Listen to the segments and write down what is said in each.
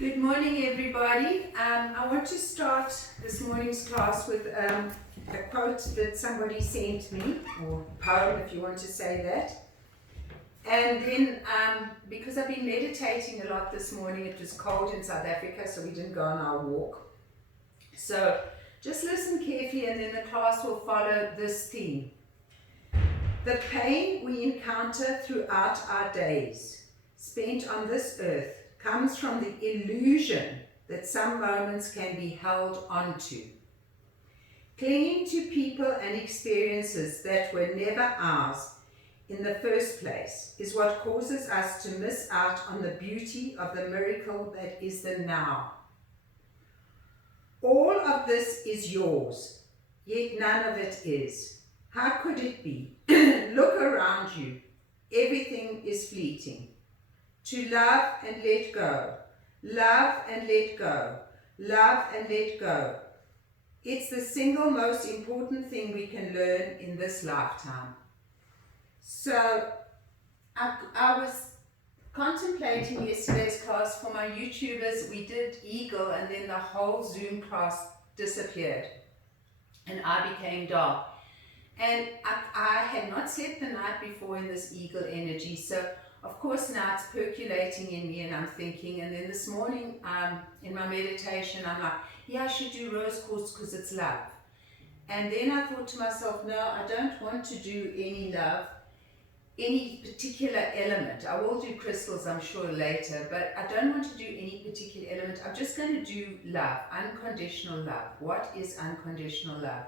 Good morning, everybody. I want to start this morning's class with a quote that somebody sent me, or poem if you want to say that. And then, because I've been meditating a lot this morning, it was cold in South Africa, so we didn't go on our walk. So just listen carefully, and then the class will follow this theme. The pain we encounter throughout our days spent on this earth comes from the illusion that some moments can be held onto. Clinging to people and experiences that were never ours in the first place is what causes us to miss out on the beauty of the miracle that is the now. All of this is yours, yet none of it is. How could it be? Look around you. Everything is fleeting. To love and let go. Love and let go. Love and let go. It's the single most important thing we can learn in this lifetime. So I was contemplating yesterday's class for my YouTubers. We did Eagle and then the whole Zoom class disappeared and I became dark. And I had not slept the night before in this Eagle energy. So of course now it's percolating in me and I'm thinking, and then this morning in my meditation I'm like, yeah, I should do rose quartz because it's love. And then I thought to myself, no, I don't want to do any love, any particular element. I will do crystals, I'm sure, later, but I don't want to do any particular element. I'm just going to do love, unconditional love. What is unconditional love?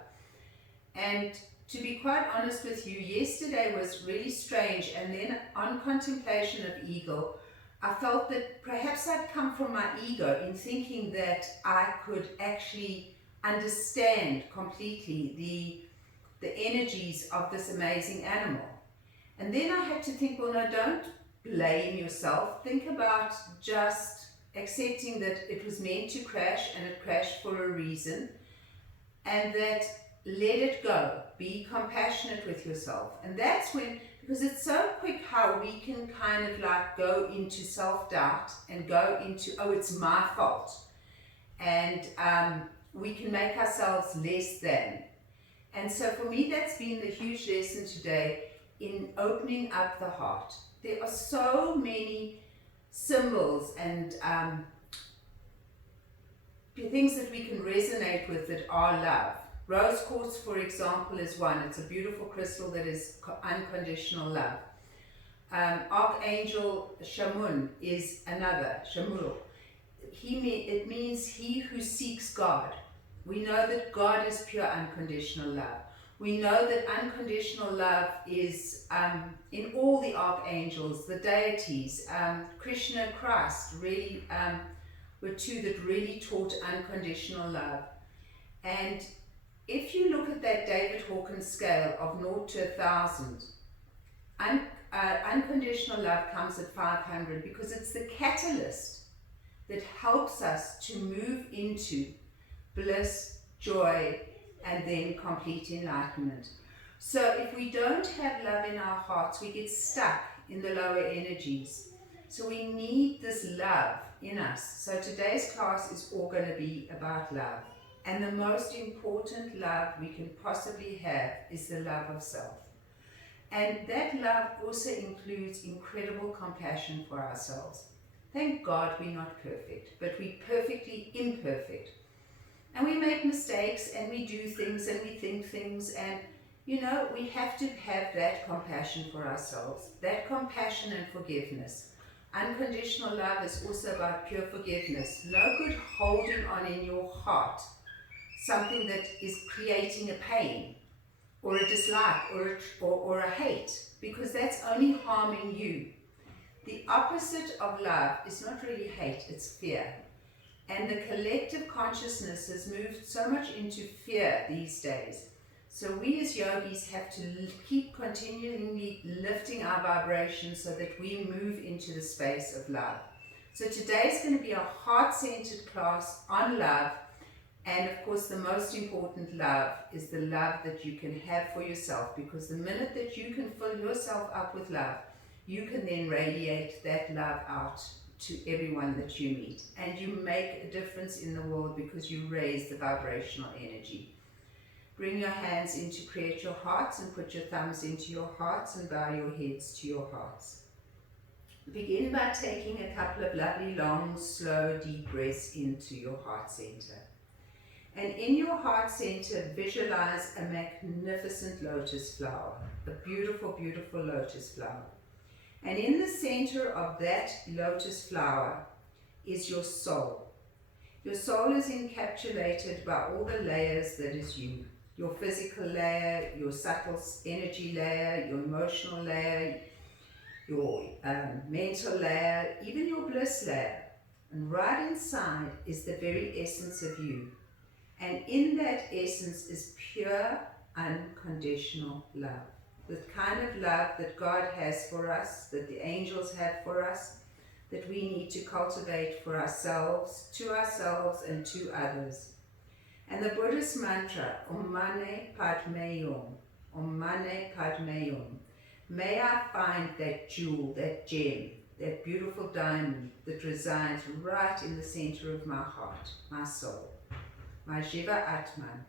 And to be quite honest with you, yesterday was really strange, and then on contemplation of Eagle, I felt that perhaps I'd come from my ego in thinking that I could actually understand completely the energies of this amazing animal. And then I had to think, well, no, don't blame yourself. Think about just accepting that it was meant to crash and it crashed for a reason, and that let it go. Be compassionate with yourself. And that's when, because it's so quick how we can kind of like go into self-doubt and go into, oh, it's my fault. And we can make ourselves less than. And so for me, that's been the huge lesson today in opening up the heart. There are so many symbols and things that we can resonate with that are love. Rose quartz, for example, is one. It's a beautiful crystal that is unconditional love. Archangel Shamun is another, Shamul. It means he who seeks God. We know that God is pure unconditional love. We know that unconditional love is in all the archangels, the deities. Krishna and Christ really were two that really taught unconditional love. And if you look at that David Hawkins scale of 0 to 1,000, unconditional love comes at 500 because it's the catalyst that helps us to move into bliss, joy, and then complete enlightenment. So if we don't have love in our hearts, we get stuck in the lower energies. So we need this love in us. So today's class is all going to be about love. And the most important love we can possibly have is the love of self. And that love also includes incredible compassion for ourselves. Thank God we're not perfect, but we're perfectly imperfect. And we make mistakes and we do things and we think things, and you know, we have to have that compassion for ourselves, that compassion and forgiveness. Unconditional love is also about pure forgiveness. No good holding on in your heart something that is creating a pain or a dislike or a hate, because that's only harming you. The opposite of love is not really hate, it's fear. And the collective consciousness has moved so much into fear these days. So we as yogis have to keep continually lifting our vibrations so that we move into the space of love. So today is going to be a heart-centered class on love. And of course, the most important love is the love that you can have for yourself, because the minute that you can fill yourself up with love, you can then radiate that love out to everyone that you meet. And you make a difference in the world because you raise the vibrational energy. Bring your hands in to create your hearts and put your thumbs into your hearts and bow your heads to your hearts. Begin by taking a couple of lovely, long, slow, deep breaths into your heart center. And in your heart center, visualize a magnificent lotus flower, a beautiful, beautiful lotus flower. And in the center of that lotus flower is your soul. Your soul is encapsulated by all the layers that is you. Your physical layer, your subtle energy layer, your emotional layer, your mental layer, even your bliss layer. And right inside is the very essence of you. And in that essence is pure, unconditional love. The kind of love that God has for us, that the angels have for us, that we need to cultivate for ourselves, to ourselves and to others. And the Buddhist mantra, Om Mani Padme Hum, Om Mani Padme Hum. May I find that jewel, that gem, that beautiful diamond that resides right in the center of my heart, my soul, my Jiva Atman.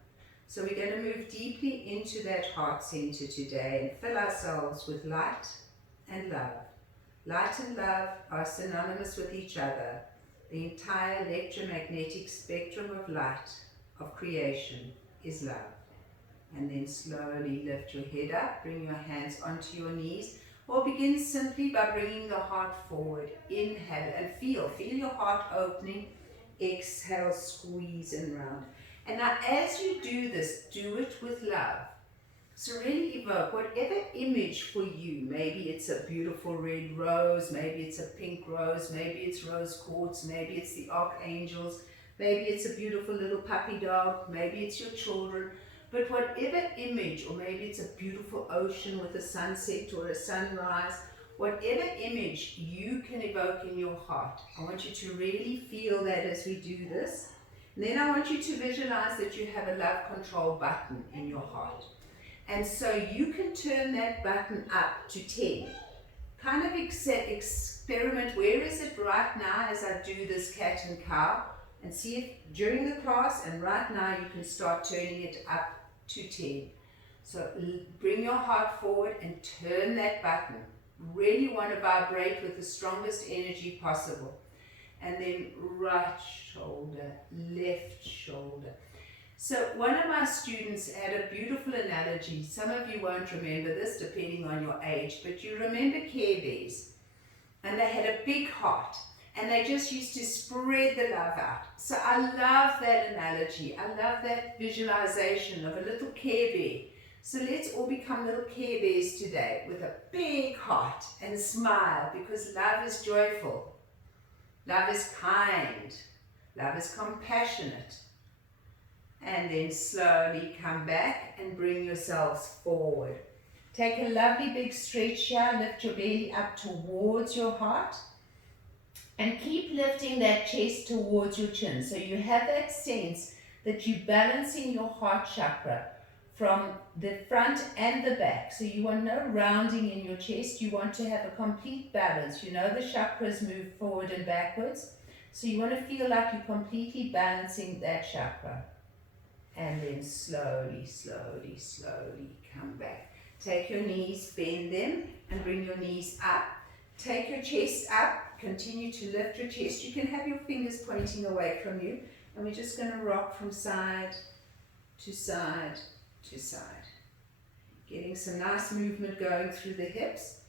So we're going to move deeply into that heart center today and fill ourselves with light and love. Light and love are synonymous with each other. The entire electromagnetic spectrum of light, of creation, is love. And then slowly lift your head up, bring your hands onto your knees, or begin simply by bringing the heart forward. Inhale and feel your heart opening. Exhale, squeeze and round. And now as you do this, do it with love. So really evoke whatever image for you. Maybe it's a beautiful red rose, maybe it's a pink rose, maybe it's rose quartz, maybe it's the archangels, maybe it's a beautiful little puppy dog, maybe it's your children. But whatever image, or maybe it's a beautiful ocean with a sunset or a sunrise, whatever image you can evoke in your heart, I want you to really feel that as we do this. And then I want you to visualize that you have a love control button in your heart. And so you can turn that button up to 10. Kind of experiment, where is it right now as I do this cat and cow, and see if during the class and right now you can start turning it up to 10. So bring your heart forward and turn that button. Really want to vibrate with the strongest energy possible. And then right shoulder, left shoulder. So one of my students had a beautiful analogy. Some of you won't remember this depending on your age, but you remember Care Bears. And they had a big heart. And they just used to spread the love out. So I love that analogy. I love that visualization of a little Care Bear. So let's all become little Care Bears today with a big heart and smile, because love is joyful. Love is kind. Love is compassionate. And then slowly come back and bring yourselves forward. Take a lovely big stretch here. Lift your belly up towards your heart. And keep lifting that chest towards your chin. So you have that sense that you're balancing your heart chakra from the front and the back. So you want no rounding in your chest. You want to have a complete balance. You know the chakras move forward and backwards. So you want to feel like you're completely balancing that chakra. And then slowly, slowly, slowly come back. Take your knees, bend them, and bring your knees up. Take your chest up. Continue to lift your chest. You can have your fingers pointing away from you. And we're just going to rock from side to side to side. Getting some nice movement going through the hips.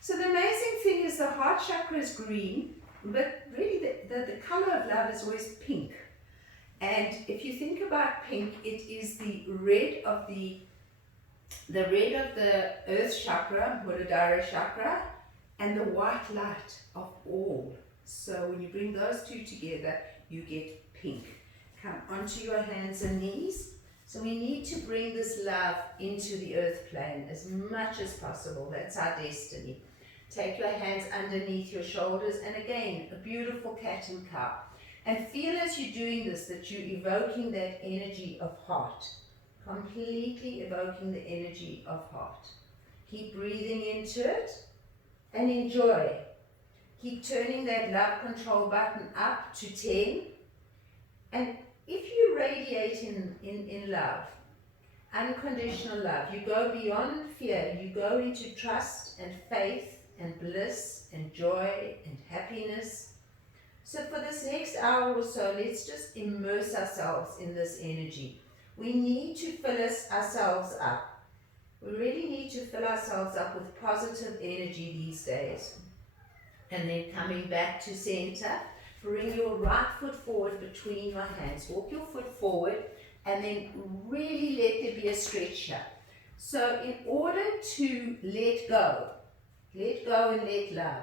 So the amazing thing is the heart chakra is green, but really the color of love is always pink. And if you think about pink, it is the red of the earth chakra, Muladhara chakra, and the white light of all. So when you bring those two together, you get pink. Come onto your hands and knees. So we need to bring this love into the earth plane as much as possible. That's our destiny. Take your hands underneath your shoulders, and again, a beautiful cat and cow. And feel as you're doing this that you're evoking that energy of heart. Completely evoking the energy of heart. Keep breathing into it and enjoy. Keep turning that love control button up to 10. And if you radiate in love, unconditional love, you go beyond fear, you go into trust and faith and bliss and joy and happiness. So for this next hour or so, let's just immerse ourselves in this energy. We need to fill ourselves up. We really need to fill ourselves up with positive energy these days. And then coming back to center, bring your right foot forward between your hands. Walk your foot forward and then really let there be a stretch here. So in order to let go and let love,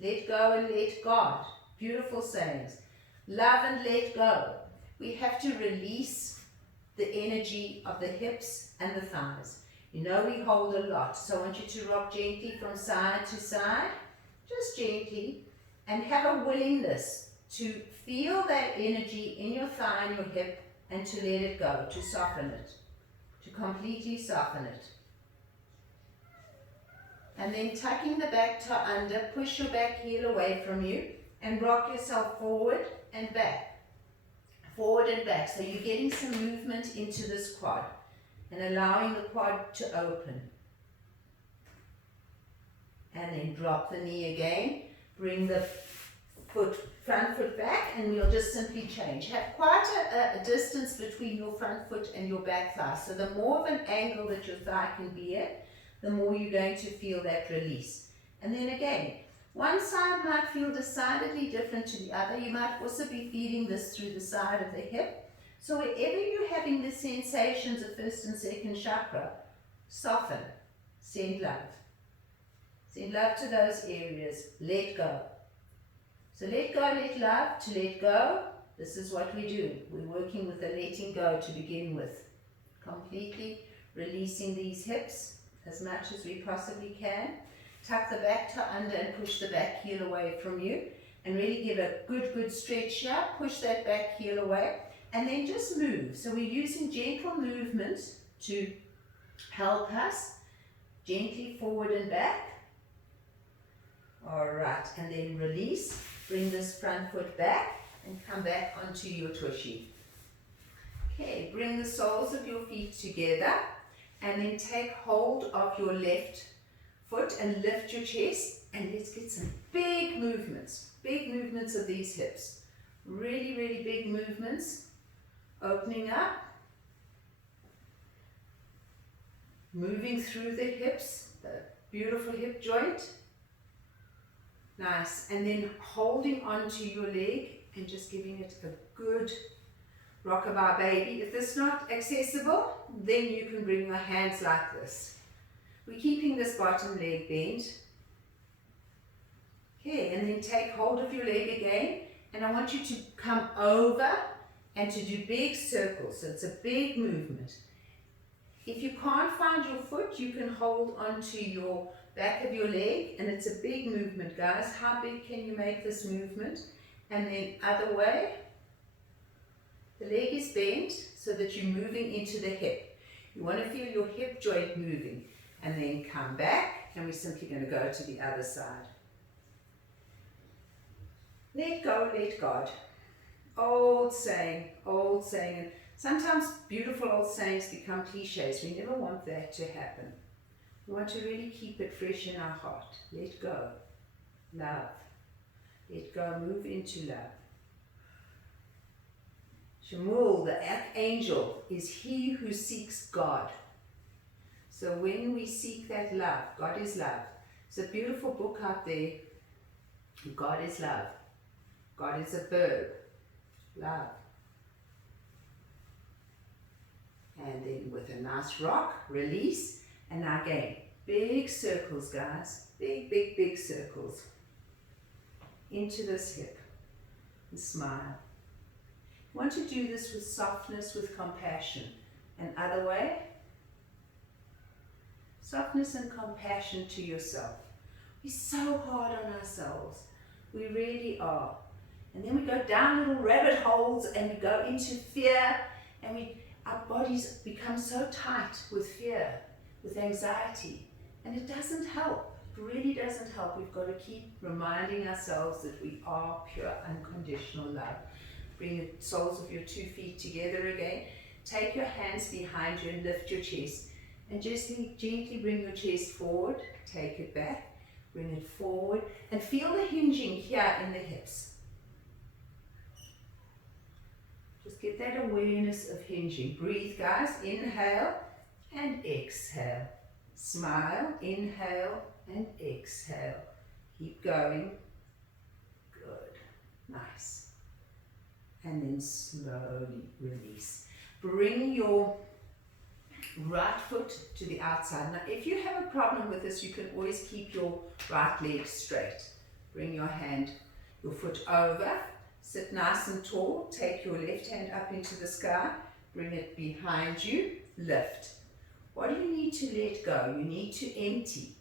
let go and let God. Beautiful sayings. Love and let go. We have to release the energy of the hips and the thighs. You know we hold a lot, so I want you to rock gently from side to side, just gently, and have a willingness to feel that energy in your thigh and your hip and to let it go, to soften it, to completely soften it. And then tucking the back toe under, push your back heel away from you and rock yourself forward and back. Forward and back. So you're getting some movement into this quad and allowing the quad to open. And then drop the knee again. Bring the front foot back, and we'll just simply change. Have quite a distance between your front foot and your back thigh. So the more of an angle that your thigh can be at, the more you're going to feel that release. And then again, one side might feel decidedly different to the other. You might also be feeling this through the side of the hip. So wherever you're having the sensations of first and second chakra, soften, send love. Send love to those areas. Let go. So let go, let love. To let go, this is what we do. We're working with the letting go to begin with. Completely releasing these hips as much as we possibly can. Tuck the back toe under and push the back heel away from you. And really give a good stretch here. Push that back heel away. And then just move. So we're using gentle movement to help us. Gently forward and back. Alright, and then release. Bring this front foot back and come back onto your tushy. Okay, bring the soles of your feet together and then take hold of your left foot and lift your chest, and let's get some big movements of these hips. Really, really big movements. Opening up. Moving through the hips, the beautiful hip joint. Nice, and then holding onto your leg and just giving it a good rockabye baby. If it's not accessible, then you can bring your hands like this. We're keeping this bottom leg bent. Okay, and then take hold of your leg again, and I want you to come over and to do big circles, so it's a big movement. If you can't find your foot, you can hold onto your back of your leg, and it's a big movement, guys. How big can you make this movement? And then other way. The leg is bent so that you're moving into the hip. You want to feel your hip joint moving, and then come back, and we're simply going to go to the other side. Let go, let God. Old saying, and sometimes beautiful old sayings become cliches. We never want that to happen. We want to really keep it fresh in our heart. Let go. Love. Let go. Move into love. Shmuel, the archangel, is he who seeks God. So when we seek that love, God is love. There's a beautiful book out there. God is love. God is a verb. Love. And then with a nice rock, release. And now again, big circles, guys. Big circles. Into this hip. And smile. You want to do this with softness, with compassion. And other way. Softness and compassion to yourself. We're so hard on ourselves. We really are. And then we go down little rabbit holes and we go into fear, and our bodies become so tight with fear, with anxiety, and it doesn't help. It really doesn't help. We've got to keep reminding ourselves that we are pure unconditional love. Bring the soles of your 2 feet together again. Take your hands behind you and lift your chest. And just gently bring your chest forward. Take it back. Bring it forward. And feel the hinging here in the hips. Just get that awareness of hinging. Breathe, guys. Inhale and exhale. Smile. Inhale and exhale. Keep going. Good. Nice. And then slowly release. Bring your right foot to the outside. Now, if you have a problem with this, you can always keep your right leg straight. Bring your foot over. Sit nice and tall. Take your left hand up into the sky. Bring it behind you. Lift. What do you need to let go? You need to empty.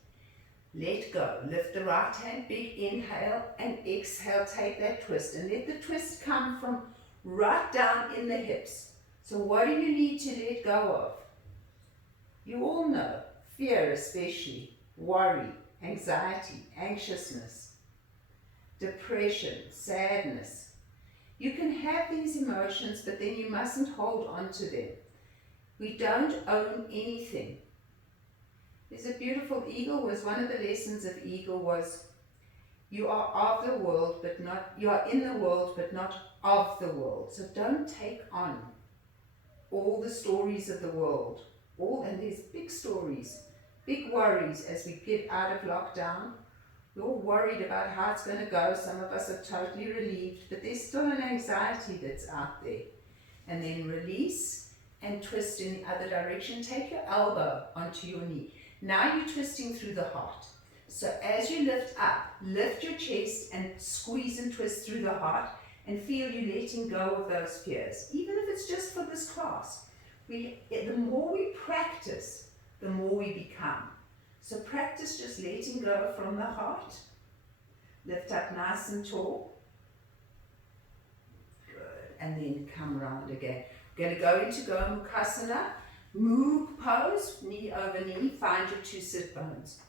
Let go. Lift the right hand. Big inhale and exhale. Take that twist. And let the twist come from right down in the hips. So what do you need to let go of? You all know. Fear especially. Worry. Anxiety. Anxiousness. Depression. Sadness. You can have these emotions, but then you mustn't hold on to them. We don't own anything. There's a beautiful eagle. One of the lessons of eagle was, you are of the world, but not, you are in the world, but not of the world. So don't take on all the stories of the world. And there's big stories, big worries as we get out of lockdown. We're all worried about how it's going to go. Some of us are totally relieved, but there's still an anxiety that's out there. And then release and twist in the other direction. Take your elbow onto your knee. Now you're twisting through the heart. So as you lift up, lift your chest and squeeze and twist through the heart and feel you letting go of those fears. Even if it's just for this class. The more we practice, the more we become. So practice just letting go from the heart. Lift up nice and tall. Good. And then come round again. We're going to go into Ganapatsy. Moog pose, knee over knee. Find your 2 sit bones.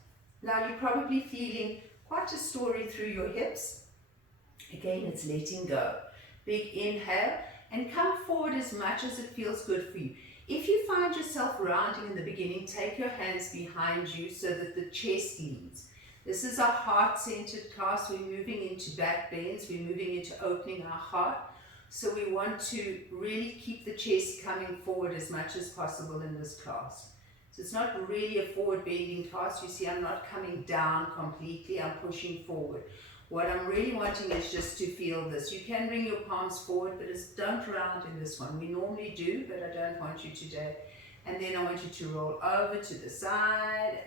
Now you're probably feeling quite a story through your hips. Again, it's letting go. Big inhale and come forward as much as it feels good for you. If you find yourself rounding in the beginning, take your hands behind you so that the chest leads. This is a heart-centered class. We're moving into back bends. We're moving into opening our heart. So we want to really keep the chest coming forward as much as possible in this class. So it's not really a forward bending class. You see, I'm not coming down completely. I'm pushing forward. What I'm really wanting is just to feel this. You can bring your palms forward, but don't round in this one. We normally do, but I don't want you today. And then I want you to roll over to the side,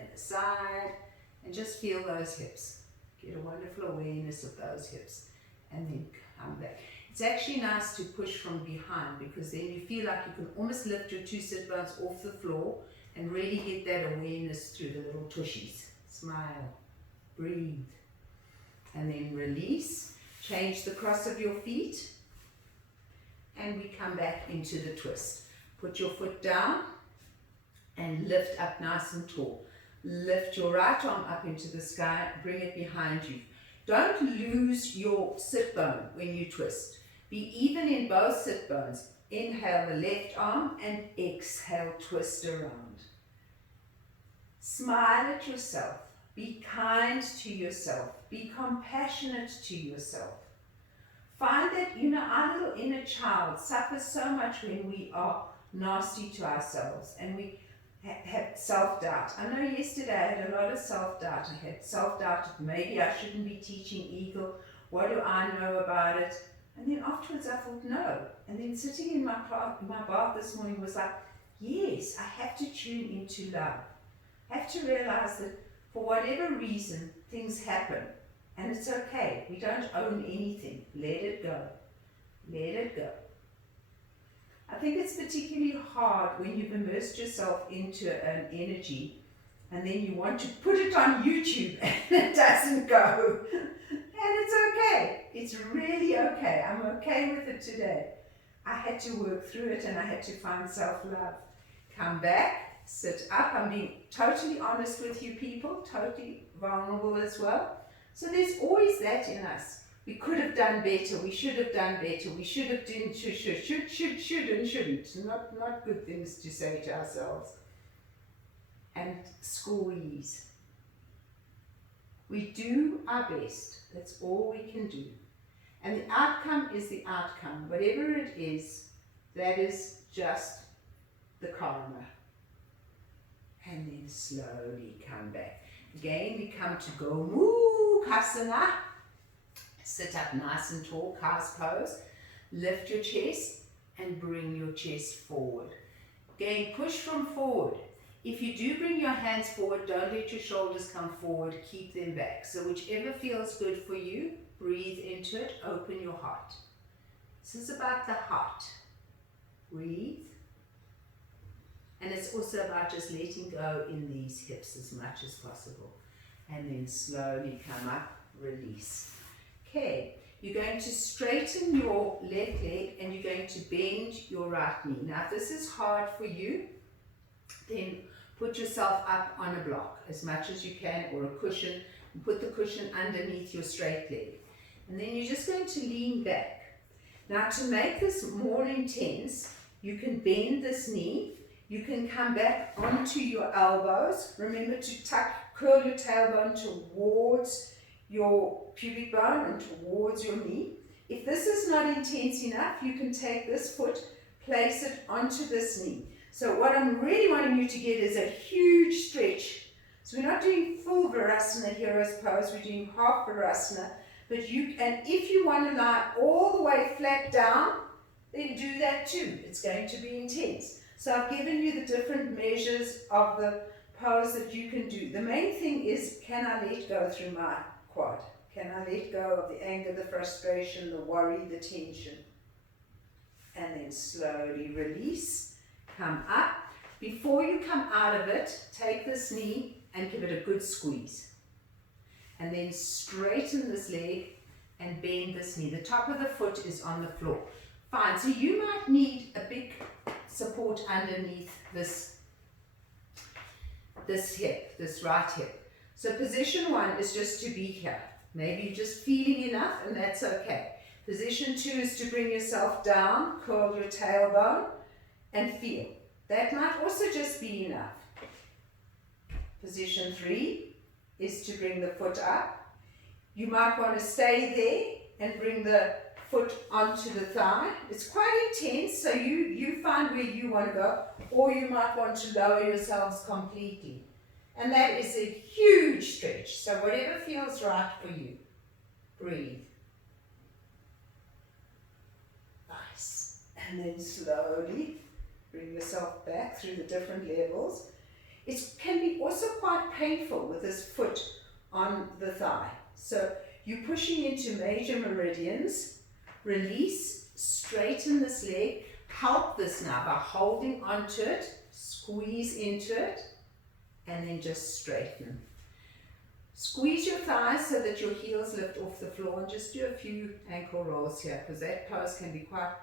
and just feel those hips. Get a wonderful awareness of those hips, and then come back. It's actually nice to push from behind, because then you feel like you can almost lift your 2 sit bones off the floor and really get that awareness through the little tushies. Smile, breathe. And then release, change the cross of your feet, and we come back into the twist. Put your foot down and lift up nice and tall. Lift your right arm up into the sky, bring it behind you. Don't lose your sit bone when you twist. Be even in both sit bones. Inhale the left arm and exhale, twist around. Smile at yourself. Be kind to yourself. Be compassionate to yourself. Find that, our little inner child suffers so much when we are nasty to ourselves and we have self-doubt. I know yesterday I had a lot of self-doubt. I had self-doubt that maybe I shouldn't be teaching Eagle. What do I know about it? And then afterwards I thought, no. And then sitting in my bath this morning was like, yes, I have to tune into love. I have to realize that for whatever reason, things happen. And it's okay. We don't own anything. Let it go. Let it go. I think it's particularly hard when you've immersed yourself into an energy and then you want to put it on YouTube and it doesn't go. And it's okay. It's really okay. I'm okay with it today. I had to work through it and I had to find self-love. Come back. sit up. I'm being totally honest with you people, totally vulnerable as well. So there's always that in us. We could have done better, we should have done better, we should have done, should and shouldn't. Not good things to say to ourselves. And squeeze. We do our best, that's all we can do. And the outcome is the outcome. Whatever it is, that is just the karma. And then slowly come back. Again, we come to Gomu Kasana. Sit up nice and tall, cow's pose. Lift your chest and bring your chest forward. Again, push from forward. If you do bring your hands forward, don't let your shoulders come forward, keep them back. So whichever feels good for you, breathe into it, open your heart. This is about the heart. Breathe. And it's also about just letting go in these hips as much as possible. And then slowly come up, release. Okay, you're going to straighten your left leg and you're going to bend your right knee. Now if this is hard for you, then put yourself up on a block as much as you can, or a cushion, and put the cushion underneath your straight leg. And then you're just going to lean back. Now to make this more intense, you can bend this knee, you can come back onto your elbows. Remember to curl your tailbone towards your pubic bone and towards your knee. If this is not intense enough, you can take this foot, place it onto this knee. So what I'm really wanting you to get is a huge stretch. So we're not doing full Virasana hero's pose, we're doing half Virasana. But and if you want to lie all the way flat down, then do that too. It's going to be intense. So I've given you the different measures of the pose that you can do. The main thing is, can I let go through my quad? Can I let go of the anger, the frustration, the worry, the tension? And then slowly release, come up. Before you come out of it, take this knee and give it a good squeeze. And then straighten this leg and bend this knee. The top of the foot is on the floor. Fine, so you might need a big support underneath this hip, this right hip. So position 1 is just to be here. Maybe you're just feeling enough and that's okay. Position 2 is to bring yourself down, curl your tailbone and feel. That might also just be enough. Position 3 is to bring the foot up. You might want to stay there and bring the foot onto the thigh. It's quite intense, so you find where you want to go, or you might want to lower yourselves completely. And that is a huge stretch, so whatever feels right for you. Breathe. Nice. And then slowly bring yourself back through the different levels. It can be also quite painful with this foot on the thigh. So you're pushing into major meridians. Release, straighten this leg. Help this now by holding onto it, squeeze into it, and then just straighten. Squeeze your thighs so that your heels lift off the floor, and just do a few ankle rolls here, because that pose can be quite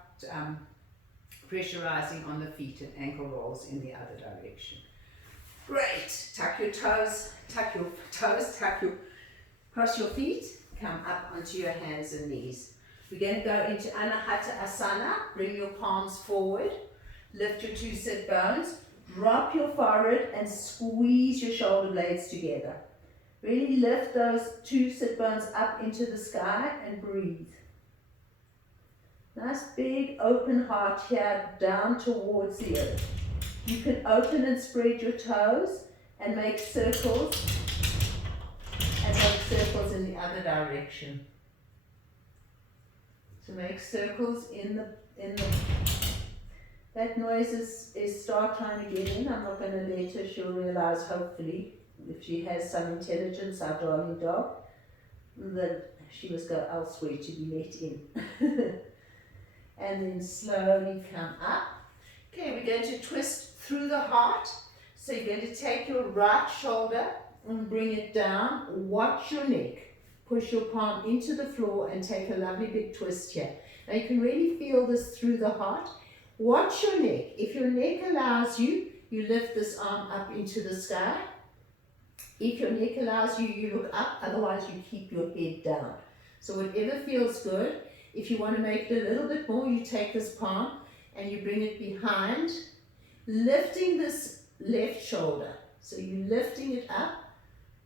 pressurizing on the feet, and ankle rolls in the other direction. Great. Tuck your toes, cross your feet, come up onto your hands and knees. We're going to go into Anahata Asana. Bring your palms forward, lift your 2 sit bones, drop your forehead and squeeze your shoulder blades together. Really lift those 2 sit bones up into the sky and breathe. Nice big open heart here down towards the earth. You can open and spread your toes and make circles, in the other direction. So make circles in the that noise is Star trying to get in. I'm not going to let her. She'll realize, hopefully, if she has some intelligence, our darling dog, that she must go elsewhere to be let in. And then slowly come up. Okay, we're going to twist through the heart. So you're going to take your right shoulder and bring it down. Watch your neck. Push your palm into the floor and take a lovely big twist here. Now you can really feel this through the heart. Watch your neck. If your neck allows you, you lift this arm up into the sky. If your neck allows you, you look up, otherwise you keep your head down. So whatever feels good. If you want to make it a little bit more, you take this palm and you bring it behind, lifting this left shoulder. So you're lifting it up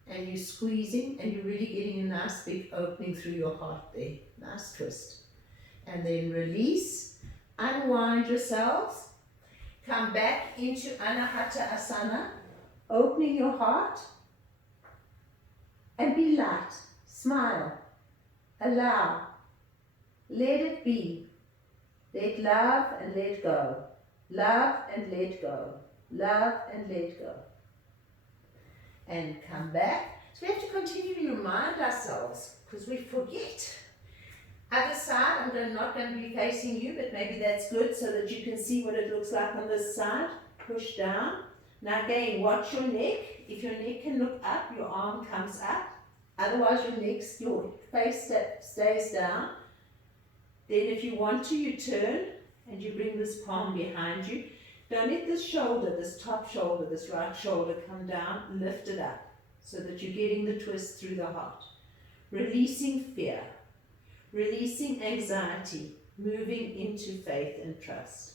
and you're squeezing and you're really getting a nice big opening through your heart there. Nice twist. And then release, unwind yourselves, come back into Anahata Asana, opening your heart, and be light, smile, allow, let it be, let love and let go, love and let go, love and let go. And come back. So we have to continue to remind ourselves because we forget. Other side, I'm not going to be facing you, but maybe that's good so that you can see what it looks like on this side. Push down. Now again, watch your neck. If your neck can look up, your arm comes up. Otherwise your face stays down. Then if you want to, you turn and you bring this palm behind you. Don't let this shoulder, this top shoulder, this right shoulder come down. Lift it up so that you're getting the twist through the heart. Releasing fear. Releasing anxiety, moving into faith and trust.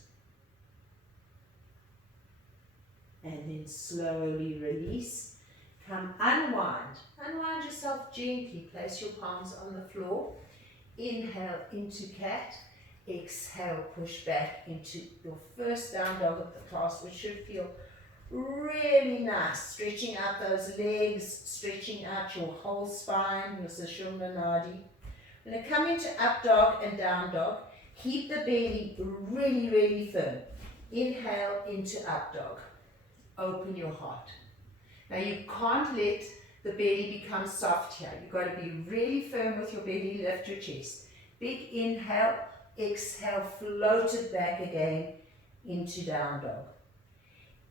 And then slowly release. Come unwind. Unwind yourself gently. Place your palms on the floor. Inhale into cat. Exhale, push back into your first down dog of the class, which should feel really nice. Stretching out those legs, stretching out your whole spine, your Sushumna Nadi. We're going to come into up dog and down dog. Keep the belly really, really firm. Inhale into up dog. Open your heart. Now you can't let the belly become soft here. You've got to be really firm with your belly. Lift your chest. Big inhale. Exhale. Float it back again into down dog.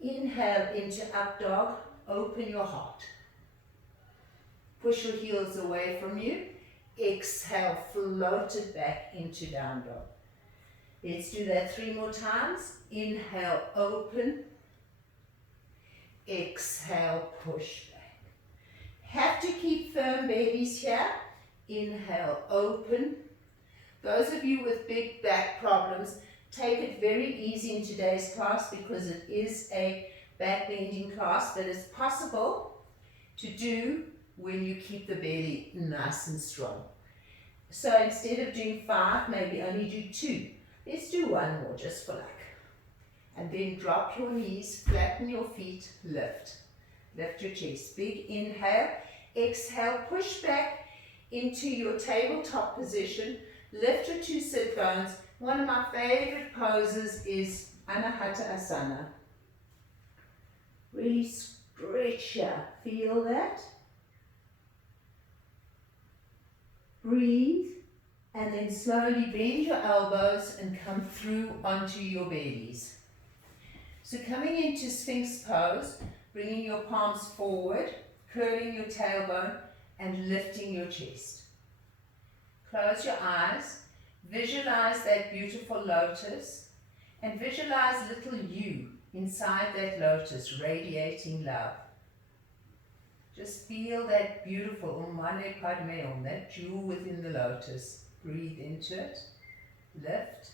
Inhale into up dog. Open your heart. Push your heels away from you. Exhale, float it back into down dog. Let's do that 3 more times. Inhale, open. Exhale, push back. Have to keep firm bellies here. Inhale, open. Those of you with big back problems, take it very easy in today's class because it is a back bending class, but it's possible to do when you keep the belly nice and strong. So instead of doing 5, maybe only do 2. Let's do 1 more just for luck. And then drop your knees, flatten your feet, lift. Lift your chest. Big inhale. Exhale, push back into your tabletop position. Lift your 2 sit bones. One of my favorite poses is Anahata Asana. Really stretch here. Feel that? Breathe, and then slowly bend your elbows and come through onto your bellies. So coming into Sphinx pose, bringing your palms forward, curling your tailbone, and lifting your chest. Close your eyes, visualize that beautiful lotus, and visualize little you inside that lotus, radiating love. Just feel that beautiful Mane Padme Hum, that jewel within the lotus. Breathe into it, lift,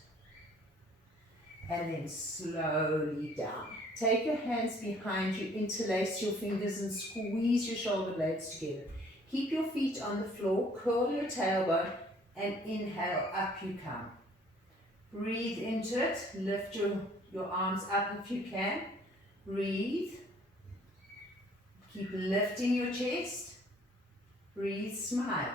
and then slowly down. Take your hands behind you, interlace your fingers and squeeze your shoulder blades together. Keep your feet on the floor, curl your tailbone, and inhale, up you come. Breathe into it, lift your arms up if you can. Breathe. Keep lifting your chest. Breathe, smile.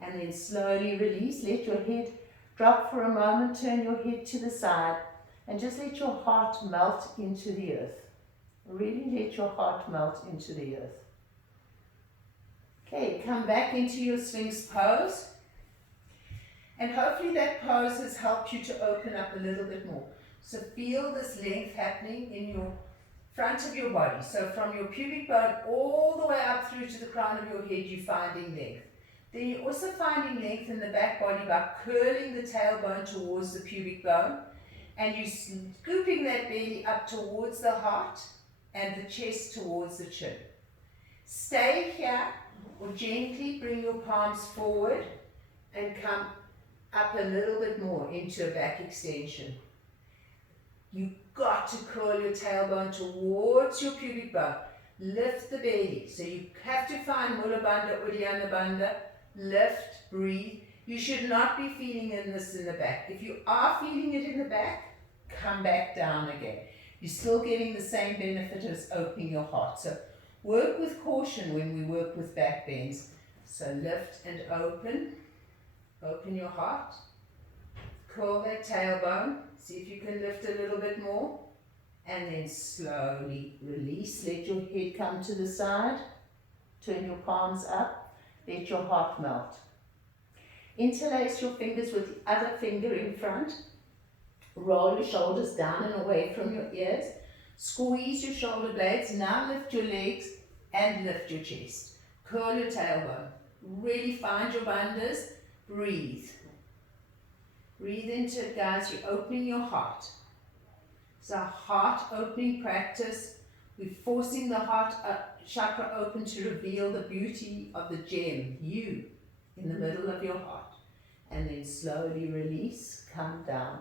And then slowly release. Let your head drop for a moment. Turn your head to the side. And just let your heart melt into the earth. Really let your heart melt into the earth. Okay, come back into your Sphinx pose. And hopefully that pose has helped you to open up a little bit more. So feel this length happening in your front of your body. So from your pubic bone all the way up through to the crown of your head, you're finding length. Then you're also finding length in the back body by curling the tailbone towards the pubic bone. And you're scooping that belly up towards the heart and the chest towards the chin. Stay here or gently bring your palms forward and come up a little bit more into a back extension. You've got to curl your tailbone towards your pubic bone. Lift the belly. So you have to find Mula Bandha, Uddiyana Bandha. Lift, breathe. You should not be feeling this in the back. If you are feeling it in the back, come back down again. You're still getting the same benefit as opening your heart. So work with caution when we work with back bends. So lift and open. Open your heart. Curl that tailbone. See if you can lift a little bit more. And then slowly release. Let your head come to the side. Turn your palms up. Let your heart melt. Interlace your fingers with the other finger in front. Roll your shoulders down and away from your ears. Squeeze your shoulder blades. Now lift your legs and lift your chest. Curl your tailbone. Really find your bandhas. Breathe. Breathe into it, guys. You're opening your heart. It's a heart opening practice. We're forcing the heart chakra open to reveal the beauty of the gem, you, in the middle of your heart. And then slowly release, come down,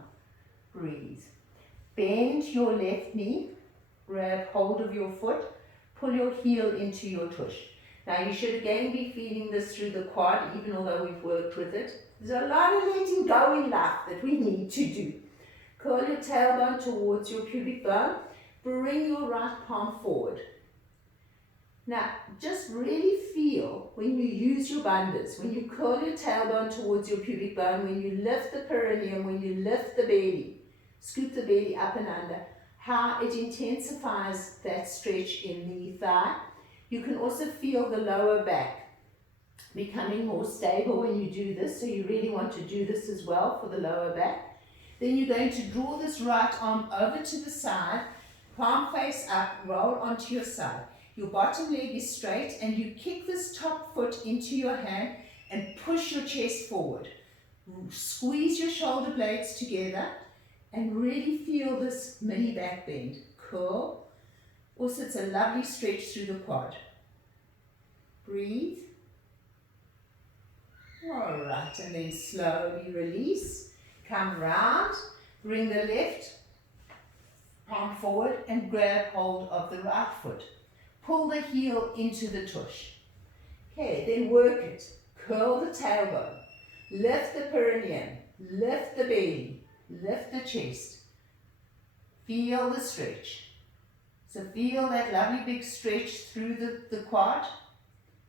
breathe. Bend your left knee, grab hold of your foot, pull your heel into your tush. Now you should again be feeling this through the quad, even although we've worked with it. There's a lot of letting go in life that we need to do. Curl your tailbone towards your pubic bone. Bring your right palm forward. Now, just really feel when you use your bandhas, when you curl your tailbone towards your pubic bone, when you lift the perineum, when you lift the belly, scoop the belly up and under, how it intensifies that stretch in the thigh. You can also feel the lower back becoming more stable when you do this, so you really want to do this as well for the lower back. Then you're going to draw this right arm over to the side, palm face up, roll onto your side. Your bottom leg is straight and you kick this top foot into your hand and push your chest forward. Squeeze your shoulder blades together and really feel this mini back bend. Curl. Also, it's a lovely stretch through the quad. Breathe. All right, and then slowly release. Come round, bring the left palm forward and grab hold of the right foot. Pull the heel into the tush. Okay, then work it. Curl the tailbone. Lift the perineum. Lift the belly. Lift the chest. Feel the stretch. So feel that lovely big stretch through the quad.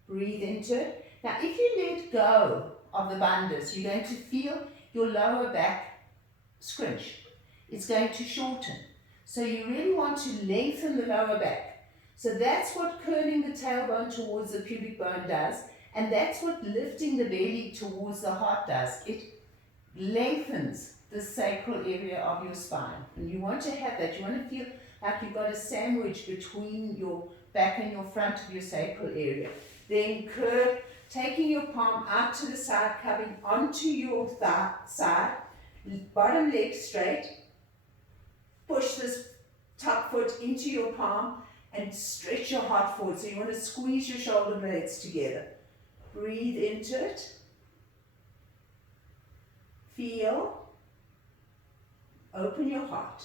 Breathe into it. Now if you let go of the bandhas, you're going to feel your lower back scrunch. It's going to shorten. So you really want to lengthen the lower back. So that's what curling the tailbone towards the pubic bone does, and that's what lifting the belly towards the heart does. It lengthens the sacral area of your spine. And you want to have that. You want to feel like you've got a sandwich between your back and your front of your sacral area. Then curve, taking your palm out to the side, coming onto your thigh side, bottom leg straight. Push this top foot into your palm and stretch your heart forward. So you want to squeeze your shoulder blades together. Breathe into it. Feel. Open your heart.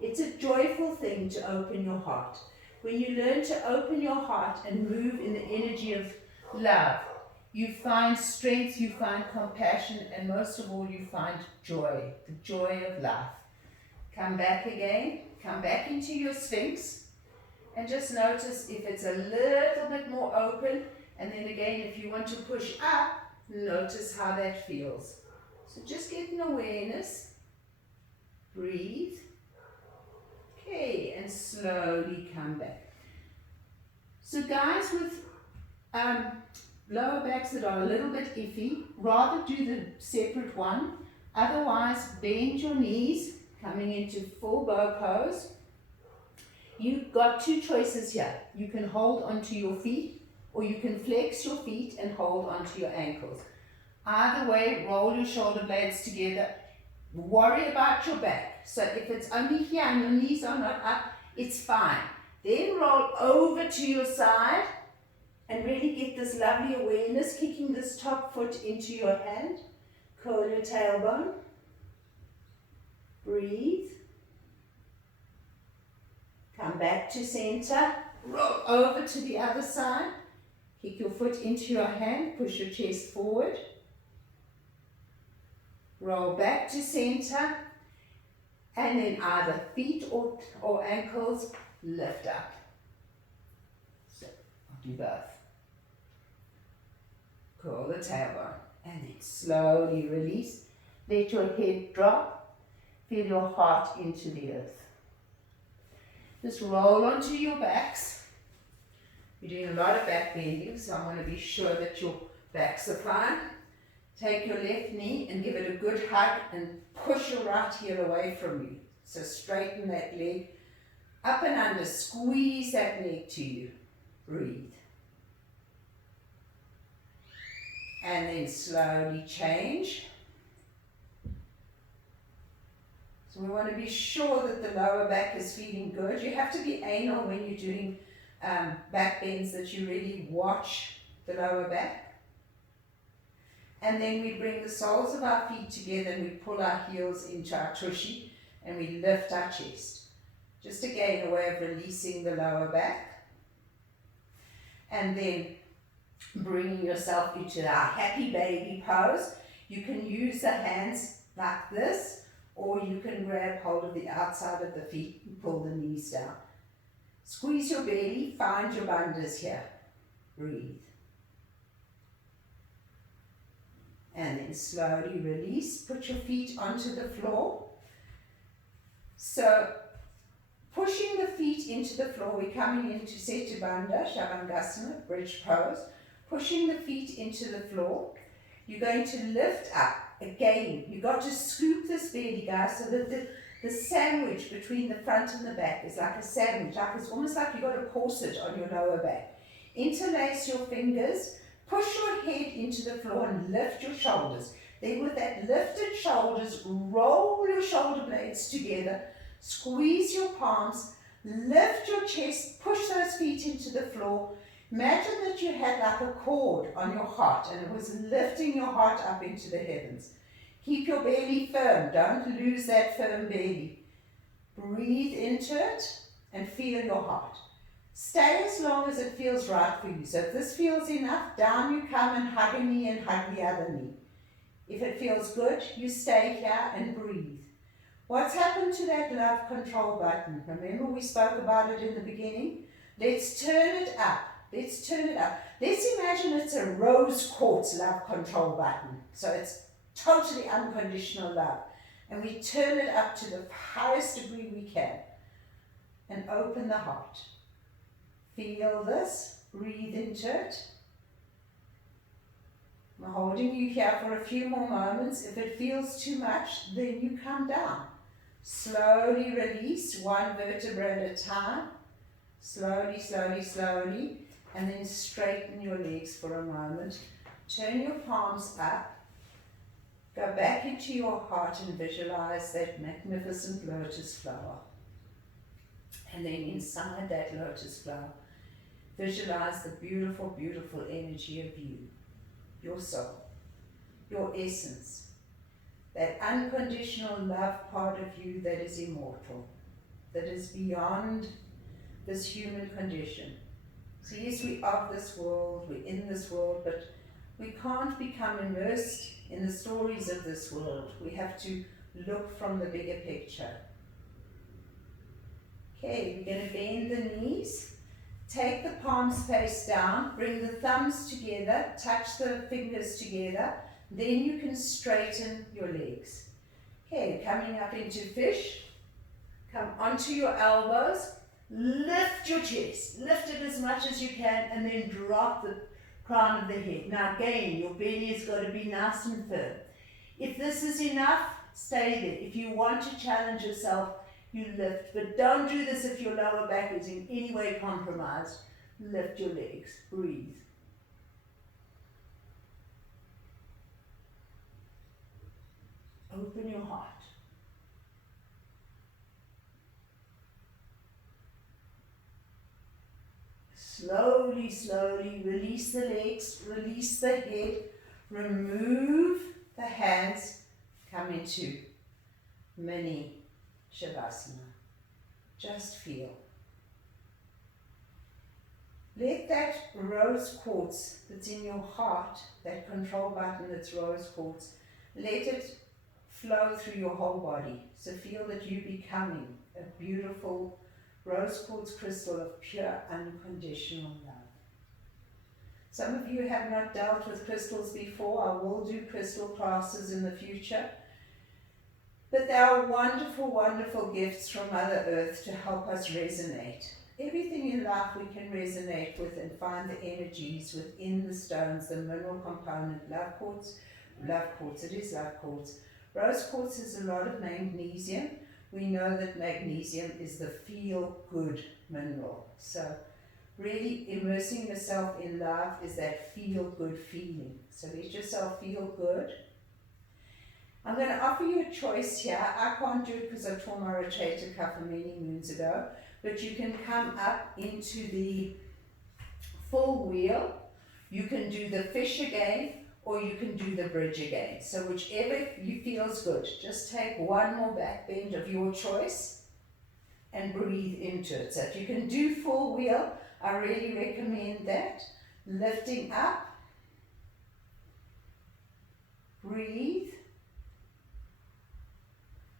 It's a joyful thing to open your heart. When you learn to open your heart and move in the energy of love, you find strength, you find compassion, and most of all, you find joy, the joy of life. Come back again, come back into your Sphinx, and just notice if it's a little bit more open, and then again, if you want to push up, notice how that feels. So just get an awareness, breathe, okay, and slowly come back. So guys with lower backs that are a little bit iffy, rather do the separate one, otherwise bend your knees, coming into full bow pose. You've got two choices here. You can hold onto your feet, or you can flex your feet and hold onto your ankles. Either way, roll your shoulder blades together. Worry about your back. So if it's only here and your knees are not up, it's fine. Then roll over to your side and really get this lovely awareness, kicking this top foot into your hand. Curl your tailbone. Breathe. Come back to center. Roll over to the other side. Kick your foot into your hand. Push your chest forward. Roll back to center. And then either feet or ankles lift up. So I'll do both. Curl the tailbone. And then slowly release. Let your head drop. Feel your heart into the earth. Just roll onto your backs. You're doing a lot of back bending, so I want to be sure that your backs are fine. Take your left knee and give it a good hug and push your right heel away from you. So straighten that leg up and under. Squeeze that leg to you. Breathe. And then slowly change. So we want to be sure that the lower back is feeling good. You have to be anal when you're doing back bends, that you really watch the lower back. And then we bring the soles of our feet together and we pull our heels into our tushy and we lift our chest. Just again, a way of releasing the lower back. And then bringing yourself into our happy baby pose. You can use the hands like this, or you can grab hold of the outside of the feet and pull the knees down. Squeeze your belly, find your bandhas here. Breathe. And then slowly release. Put your feet onto the floor. So, pushing the feet into the floor, we're coming into Setu Bandha, Shavasana, bridge pose. Pushing the feet into the floor. You're going to lift up. Again, you've got to scoop this belly, guys, so that the sandwich between the front and the back is like a sandwich. It's almost like you've got a corset on your lower back. Interlace your fingers. Push your head into the floor and lift your shoulders. Then with that lifted shoulders, roll your shoulder blades together. Squeeze your palms. Lift your chest. Push those feet into the floor. Imagine that you had like a cord on your heart and it was lifting your heart up into the heavens. Keep your belly firm. Don't lose that firm belly. Breathe into it and feel your heart. Stay as long as it feels right for you. So if this feels enough, down you come and hug a knee and hug the other knee. If it feels good, you stay here and breathe. What's happened to that love control button? Remember we spoke about it in the beginning? Let's turn it up. Let's turn it up. Let's imagine it's a rose quartz love control button. So it's totally unconditional love. And we turn it up to the highest degree we can. And open the heart. Feel this. Breathe into it. I'm holding you here for a few more moments. If it feels too much, then you come down. Slowly release, one vertebra at a time. Slowly, slowly, slowly. And then straighten your legs for a moment. Turn your palms up. Go back into your heart and visualize that magnificent lotus flower. And then inside that lotus flower, visualize the beautiful, beautiful energy of you, your soul, your essence, that unconditional love part of you that is immortal, that is beyond this human condition. So yes, we are this world, we're in this world, but we can't become immersed in the stories of this world. We have to look from the bigger picture. Okay, we're going to bend the knees. Take the palms face down, bring the thumbs together, touch the fingers together, then you can straighten your legs. Okay, coming up into fish, come onto your elbows, lift your chest, lift it as much as you can, and then drop the crown of the head. Now again, your belly has got to be nice and firm. If this is enough, stay there. If you want to challenge yourself, you lift, but don't do this if your lower back is in any way compromised. Lift your legs, breathe. Open your heart. Slowly, slowly release the legs, release the head, remove the hands, come into mini Shavasana. Just feel. Let that rose quartz that's in your heart, that control button that's rose quartz, let it flow through your whole body. So feel that you're becoming a beautiful rose quartz crystal of pure unconditional love. Some of you have not dealt with crystals before. I will do crystal classes in the future. But they are wonderful, wonderful gifts from Mother Earth to help us resonate. Everything in life we can resonate with and find the energies within the stones, the mineral component. Love quartz, it is love quartz. Rose quartz has a lot of magnesium. We know that magnesium is the feel-good mineral. So really immersing yourself in love is that feel-good feeling. So let yourself feel good. I'm going to offer you a choice here. I can't do it because I tore my rotator cuff many moons ago. But you can come up into the full wheel. You can do the fish again, or you can do the bridge again. So whichever you feels good. Just take one more back bend of your choice and breathe into it. So if you can do full wheel, I really recommend that. Lifting up. Breathe.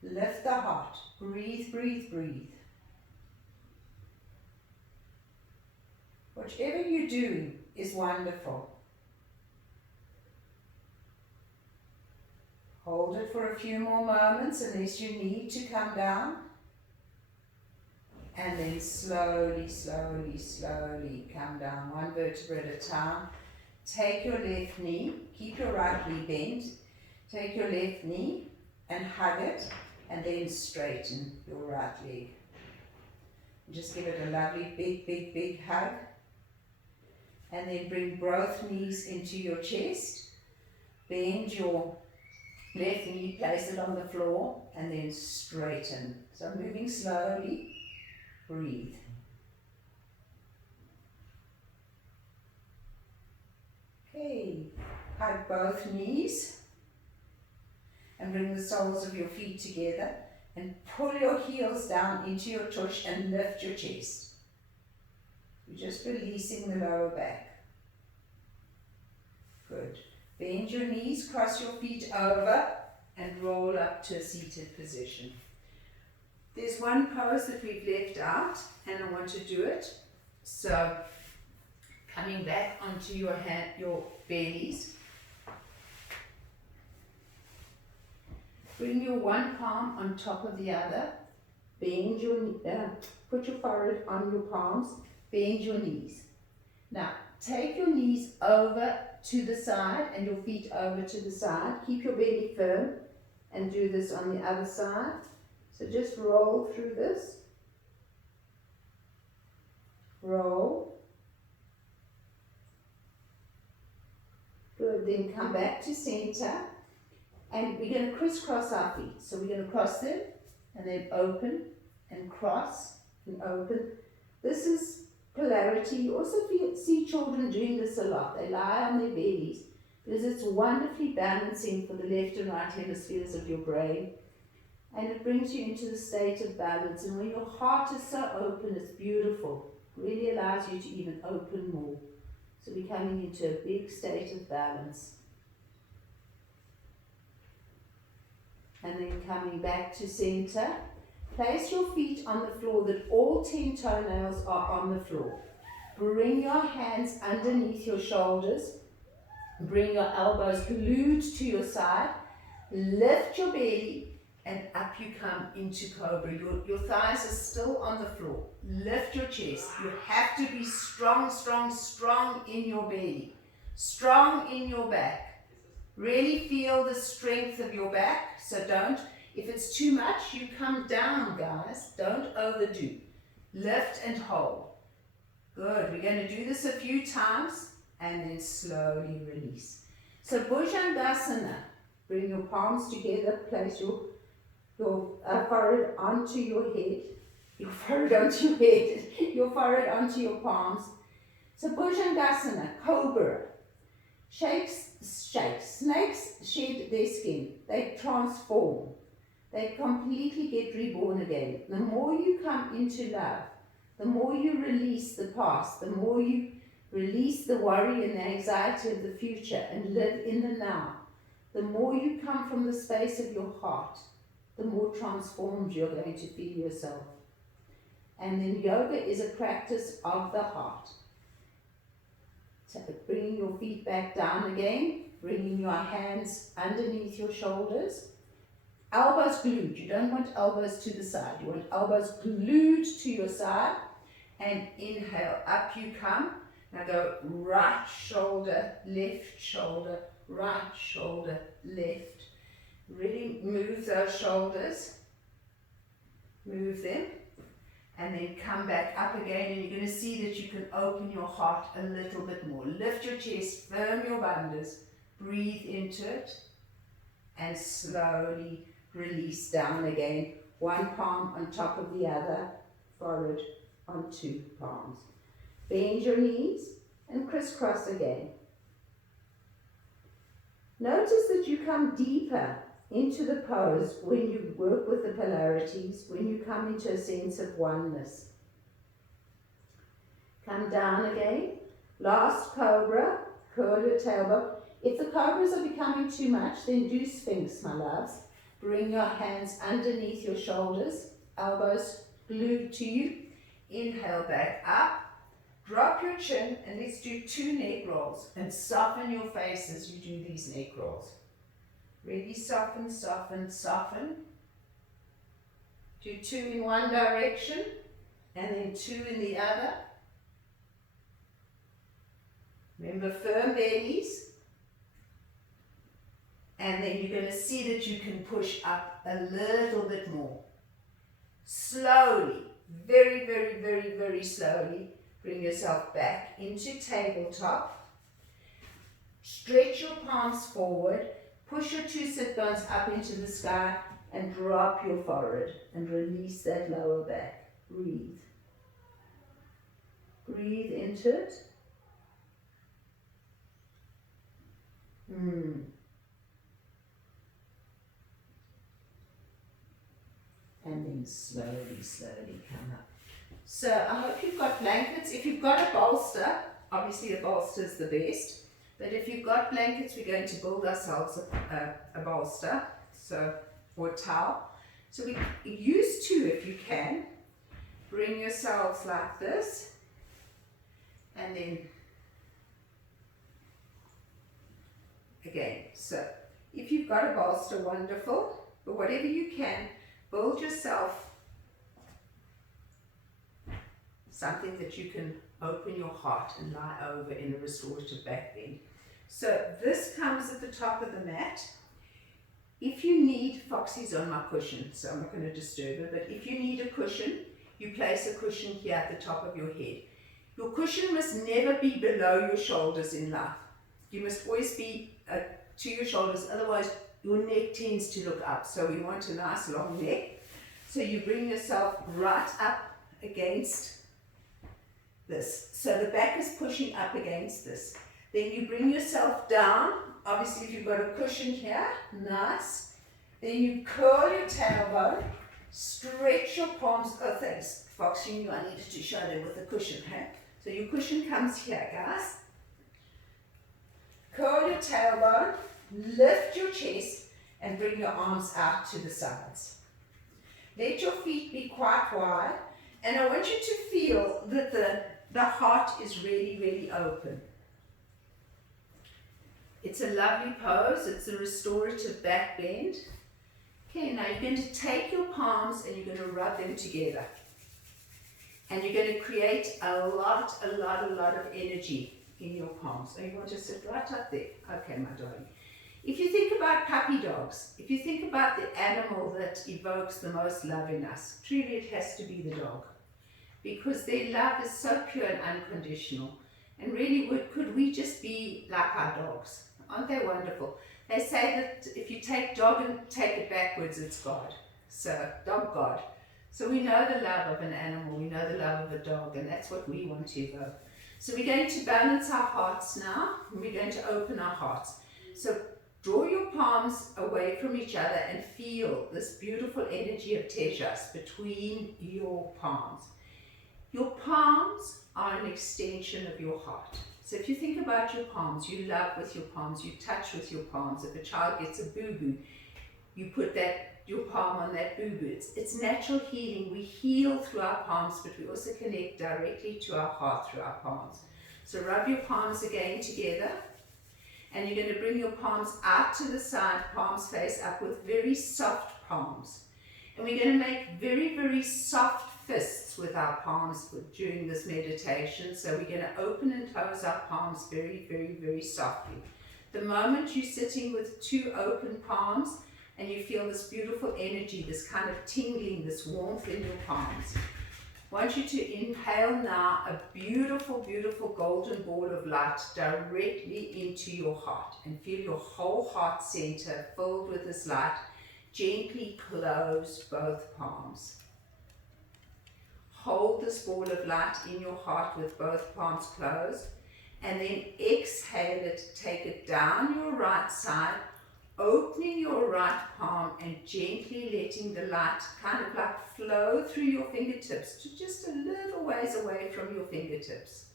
Lift the heart. Breathe, breathe, breathe. Whichever you're doing is wonderful. Hold it for a few more moments unless you need to come down. And then slowly, slowly, slowly come down, one vertebra at a time. Take your left knee, keep your right knee bent. Take your left knee and hug it, and then straighten your right leg. Just give it a lovely big, big, big hug. And then bring both knees into your chest. Bend your left knee, place it on the floor, and then straighten. So moving slowly, breathe. Okay, hug both knees. And bring the soles of your feet together. And pull your heels down into your tush and lift your chest. You're just releasing the lower back. Good. Bend your knees, cross your feet over, and roll up to a seated position. There's one pose that we've left out, and I want to do it. So, coming back onto your bellies. Bring your one palm on top of the other. Bend your put your forehead on your palms. Bend your knees. Now, take your knees over to the side and your feet over to the side. Keep your belly firm and do this on the other side. So just roll through this. Roll. Good, then come back to center. And we're going to crisscross our feet. So we're going to cross them and then open and cross and open. This is polarity. You also see children doing this a lot. They lie on their bellies because it's wonderfully balancing for the left and right hemispheres of your brain. And it brings you into the state of balance. And when your heart is so open, it's beautiful. It really allows you to even open more. So we're coming into a big state of balance. And then coming back to center. Place your feet on the floor that all 10 toenails are on the floor. Bring your hands underneath your shoulders. Bring your elbows glued to your side. Lift your belly and up you come into cobra. Your thighs are still on the floor. Lift your chest. You have to be strong, strong, strong in your belly. Strong in your back. Really feel the strength of your back. So don't. If it's too much, you come down, guys. Don't overdo. Lift and hold. Good. We're going to do this a few times and then slowly release. So Bhujangasana Bring your palms together, place your forehead onto your head, your forehead onto your head, your forehead onto your palms. So Bhujangasana, Cobra. Snakes shed their skin. They transform. They completely get reborn again. The more you come into love, the more you release the past, the more you release the worry and the anxiety of the future and live in the now, the more you come from the space of your heart, the more transformed you're going to feel yourself. And then yoga is a practice of the heart. So bringing your feet back down again, bringing your hands underneath your shoulders, elbows glued. You don't want elbows to the side. You want elbows glued to your side. And inhale, up you come. Now go right shoulder, right shoulder, left. Really move those shoulders. Move them. And then come back up again, and you're going to see that you can open your heart a little bit more. Lift your chest, firm your bandhas, breathe into it, and slowly release down again. One palm on top of the other, forehead on two palms. Bend your knees and crisscross again. Notice that you come deeper into the pose when you work with the polarities, when you come into a sense of oneness. Come down again. Last cobra, curl your tailbone. If the cobras are becoming too much, then do Sphinx, my loves. Bring your hands underneath your shoulders, elbows glued to you. Inhale back up. Drop your chin, and let's do 2 neck rolls. And soften your face as you do these neck rolls. Really soften, soften, soften. Do 2 in one direction, and then 2 in the other. Remember, firm bellies. And then you're going to see that you can push up a little bit more. Slowly, very, very, very, very slowly, bring yourself back into tabletop. Stretch your palms forward. Push your 2 sit bones up into the sky and drop your forehead and release that lower back. Breathe. Breathe into it. And then slowly, slowly come up. So I hope you've got blankets. If you've got a bolster, obviously a bolster is the best. But if you've got blankets, we're going to build ourselves a bolster, or a towel. So we use 2 if you can. Bring yourselves like this. And then, again, so if you've got a bolster, wonderful. But whatever you can, build yourself something that you can open your heart and lie over in a restorative back bend. So this comes at the top of the mat. If you need, Foxy's on my cushion, so I'm not going to disturb her, but if you need a cushion, you place a cushion here at the top of your head. Your cushion must never be below your shoulders in life. You must always be to your shoulders, otherwise your neck tends to look up. So we want a nice long neck. So you bring yourself right up against this. So the back is pushing up against this. Then you bring yourself down. Obviously, if you've got a cushion here, nice. Then you curl your tailbone, stretch your palms. Oh, thanks, Fox. You knew I needed to show them with the cushion, huh? So your cushion comes here, guys. Curl your tailbone, lift your chest, and bring your arms out to the sides. Let your feet be quite wide, and I want you to feel that the heart is really, really open. It's a lovely pose. It's a restorative back bend. Okay, now you're going to take your palms and you're going to rub them together. And you're going to create a lot of energy in your palms. So you want to sit right up there. Okay, my darling. If you think about puppy dogs, if you think about the animal that evokes the most love in us, truly it has to be the dog. Because their love is so pure and unconditional. And really, could we just be like our dogs? Aren't they wonderful? They say that if you take dog and take it backwards, it's God. So, dog God. So we know the love of an animal, we know the love of a dog, and that's what we want to evoke. So we're going to balance our hearts now, and we're going to open our hearts. So draw your palms away from each other and feel this beautiful energy of Tejas between your palms. Your palms are an extension of your heart. So if you think about your palms, you love with your palms, you touch with your palms. If a child gets a boo-boo, you put your palm on that boo-boo. It's natural healing. We heal through our palms, but we also connect directly to our heart through our palms. So rub your palms again together, and you're going to bring your palms out to the side, palms face up, with very soft palms. And we're going to make very, very soft fists with our palms during this meditation. So we're going to open and close our palms very, very, very softly. The moment you're sitting with two open palms and you feel this beautiful energy, this kind of tingling, this warmth in your palms, I want you to inhale now a beautiful, beautiful golden ball of light directly into your heart, and feel your whole heart center filled with this light. Gently close both palms. Hold this ball of light in your heart with both palms closed, and then exhale it, take it down your right side, opening your right palm and gently letting the light kind of like flow through your fingertips to just a little ways away from your fingertips.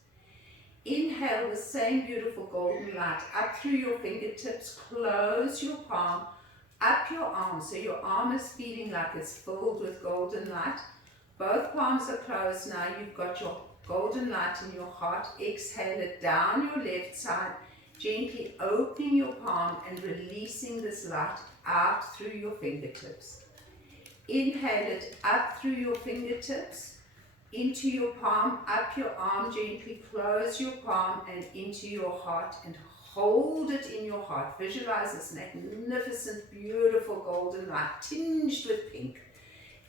Inhale the same beautiful golden light up through your fingertips, close your palm, up your arm, so your arm is feeling like it's filled with golden light. Both palms are closed now, you've got your golden light in your heart. Exhale it down your left side, gently opening your palm and releasing this light out through your fingertips. Inhale it up through your fingertips, into your palm, up your arm, gently close your palm and into your heart, and hold it in your heart. Visualize this magnificent, beautiful golden light tinged with pink.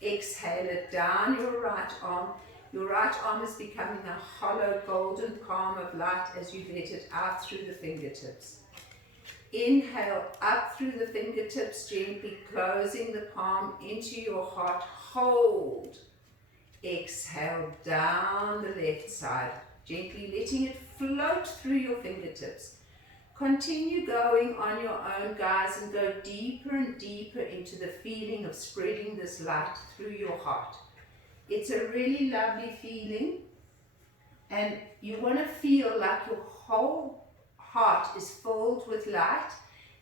Exhale it down your right arm. Your right arm is becoming a hollow golden palm of light as you let it out through the fingertips. Inhale up through the fingertips, gently closing the palm into your heart. Hold. Exhale down the left side, gently letting it float through your fingertips. Continue going on your own, guys, and go deeper and deeper into the feeling of spreading this light through your heart. It's a really lovely feeling, and you want to feel like your whole heart is filled with light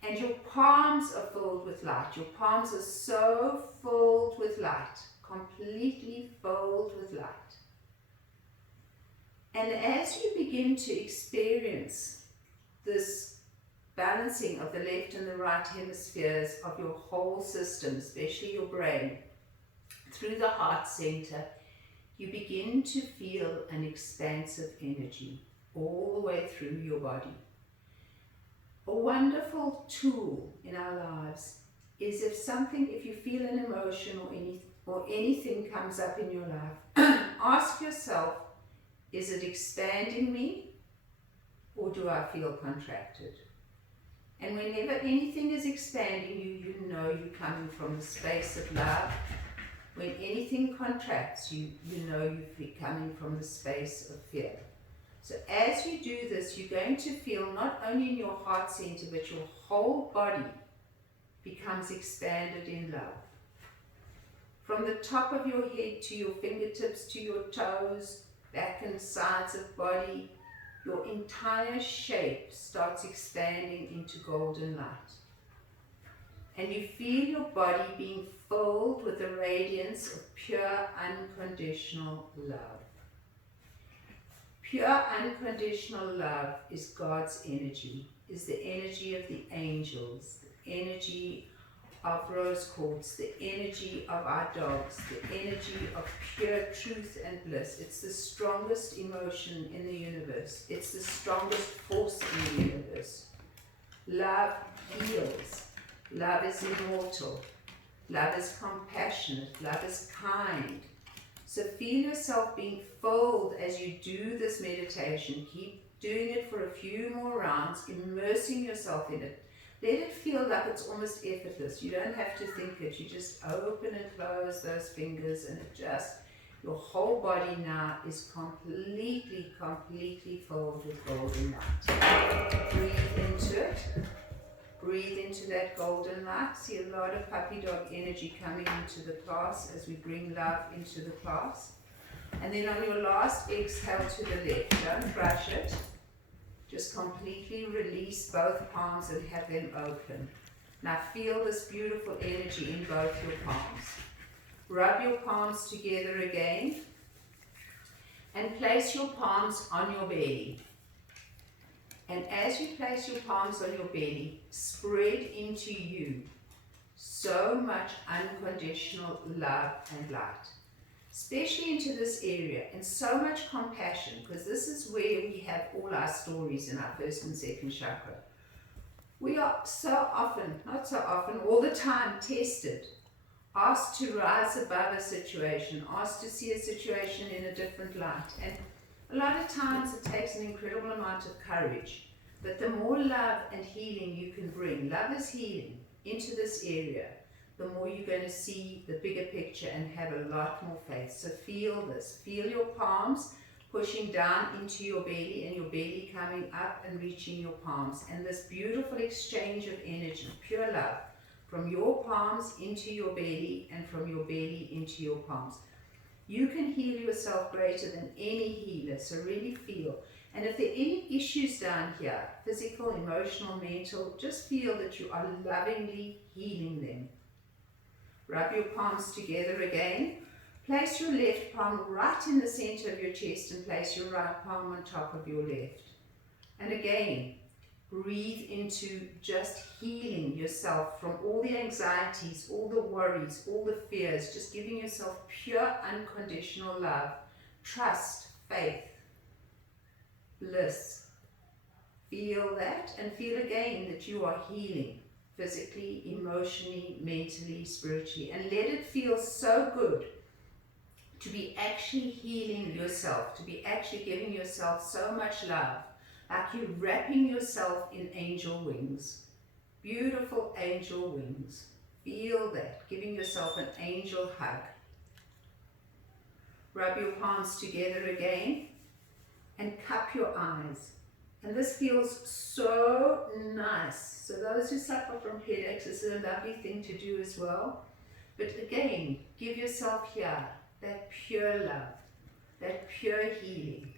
and your palms are filled with light. Your palms are so filled with light, completely filled with light. And as you begin to experience this balancing of the left and the right hemispheres of your whole system, especially your brain, through the heart center, you begin to feel an expansive energy all the way through your body. A wonderful tool in our lives is if you feel an emotion or anything comes up in your life, ask yourself, is it expanding me or do I feel contracted? And whenever anything is expanding you, you know you're coming from the space of love. When anything contracts you, you know you're coming from the space of fear. So as you do this, you're going to feel not only in your heart center, but your whole body becomes expanded in love. From the top of your head to your fingertips, to your toes, back and sides of body, your entire shape starts expanding into golden light. And you feel your body being filled with the radiance of pure unconditional love. Pure unconditional love is God's energy, is the energy of the angels, the energy of rose quartz, the energy of our dogs, the energy of pure truth and bliss. It's the strongest emotion in the universe. It's the strongest force in the universe. Love heals. Love is immortal. Love is compassionate. Love is kind. So feel yourself being filled as you do this meditation. Keep doing it for a few more rounds, immersing yourself in it. Let it feel like it's almost effortless. You don't have to think it. You just open and close those fingers, and it just, your whole body now is completely filled with golden light. Breathe into it. Breathe into that golden light. See a lot of puppy dog energy coming into the class as we bring love into the class. And then on your last exhale to the left, don't rush it. Just completely release both palms and have them open. Now feel this beautiful energy in both your palms. Rub your palms together again and place your palms on your belly. And as you place your palms on your belly, spread into you so much unconditional love and light. Especially into this area, and so much compassion, because this is where we have all our stories in our first and second chakra. We are so often, not so often, all the time tested, asked to rise above a situation, asked to see a situation in a different light. And a lot of times it takes an incredible amount of courage, but the more love and healing you can bring, love is healing, into this area, the more you're going to see the bigger picture and have a lot more faith. So feel this. Feel your palms pushing down into your belly and your belly coming up and reaching your palms. And this beautiful exchange of energy, pure love, from your palms into your belly and from your belly into your palms. You can heal yourself greater than any healer, so really feel. And if there are any issues down here, physical, emotional, mental, just feel that you are lovingly healing them. Rub your palms together again. Place your left palm right in the center of your chest and place your right palm on top of your left. And again, breathe into just healing yourself from all the anxieties, all the worries, all the fears, just giving yourself pure unconditional love, trust, faith, bliss. Feel that and feel again that you are healing. Physically, emotionally, mentally, spiritually, and let it feel so good to be actually healing yourself, to be actually giving yourself so much love, like you're wrapping yourself in angel wings, beautiful angel wings. Feel that, giving yourself an angel hug. Rub your palms together again and cup your eyes. And this feels so nice. So those who suffer from headaches, this is a lovely thing to do as well. But again, give yourself here that pure love, that pure healing.